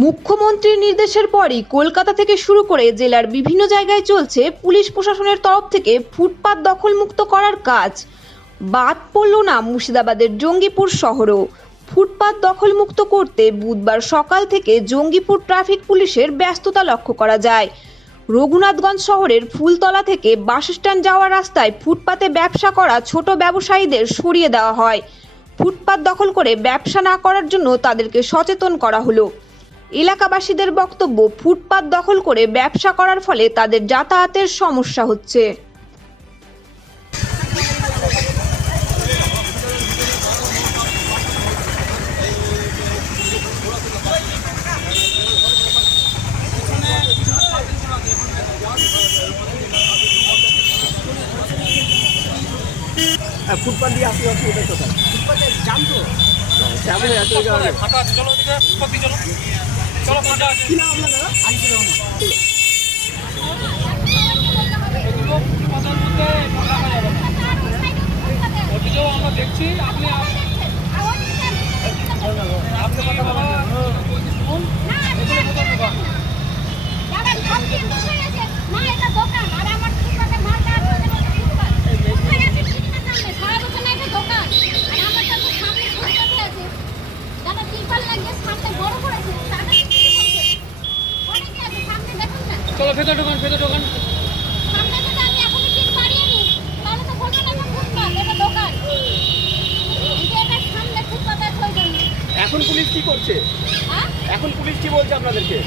মুখ্যমন্ত্রীর নির্দেশের পরই কলকাতা থেকে শুরু করে জেলার বিভিন্ন জায়গায় চলছে পুলিশ প্রশাসনের তরফ থেকে ফুটপাত দখলমুক্ত করার কাজ। বাদ পড়ল না মুর্শিদাবাদের জঙ্গিপুর শহরও। ফুটপাত দখলমুক্ত করতে বুধবার সকাল থেকে জঙ্গিপুর ট্রাফিক পুলিশের ব্যস্ততা লক্ষ্য করা যায়। রঘুনাথগঞ্জ শহরের ফুলতলা থেকে বাসস্ট্যান্ড যাওয়ার রাস্তায় ফুটপাতে ব্যবসা করা ছোট ব্যবসায়ীদের সরিয়ে দেওয়া হয়। ফুটপাত দখল করে ব্যবসা না করার জন্য তাদেরকে সচেতন করা হলো। এলাকাবাসীদের বক্তব্য ফুটপাত দখল করে ব্যবসা করার ফলে তাদের যাতায়াতের সমস্যা হচ্ছে। হ্যাঁ, ফুটপাথ দিয়ে আসতে আসতে এটা কোথায় ফুটপাথে জাম তো। জাম যাচ্ছে ফাটা আছে চলো চলো। আমরা দেখছি আপনি আপনি বাবা শুনুন এগুলো কোথায় দোকান চলো ভেতর ঢোকান ভেতর ঢোকান। এখন পুলিশ কি করছে? এখন পুলিশ কি বলছে আপনাদেরকে?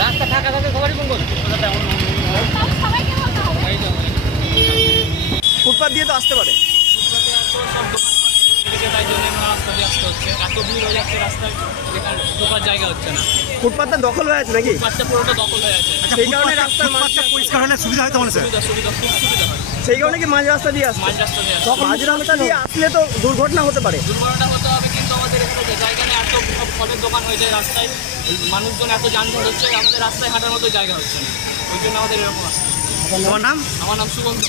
রাস্তা ফাঁকা থাকে সবারই ফোন করছে ফুটপাথ দিয়ে তো আসতে পারে। হচ্ছে। এত ভিড় হয়ে যাচ্ছে রাস্তায় যেখানে ঢোকার জায়গা হচ্ছে না। ফুটপাথটা দখল হয়ে আছে নাকি? বাচ্চা পুরোটা দখল হয়ে আছে। সেই কারণে রাস্তার মাঝ পরিষ্কার হলে সুবিধা হয় তো সুবিধা সুবিধা খুব সুবিধা হয়। সেই কারণে কি মাঝ রাস্তা দিয়ে আসছে? মাঝ রাস্তা দিয়ে আসছে। মাঝ রাস্তা দিয়ে আসলে তো দুর্ঘটনা হতে পারে। দুর্ঘটনা হতে হবে কিন্তু আমাদের এখানে জায়গা নেই এত ফলের দোকান হয়েছে রাস্তায়। মানুষজন এত যানজট হচ্ছে আমাদের রাস্তায় হাঁটার মতো জায়গা হচ্ছে না। ওই জন্য আমাদের এরকম আসছে তোমার নাম? আমার নাম সুগন্ধ।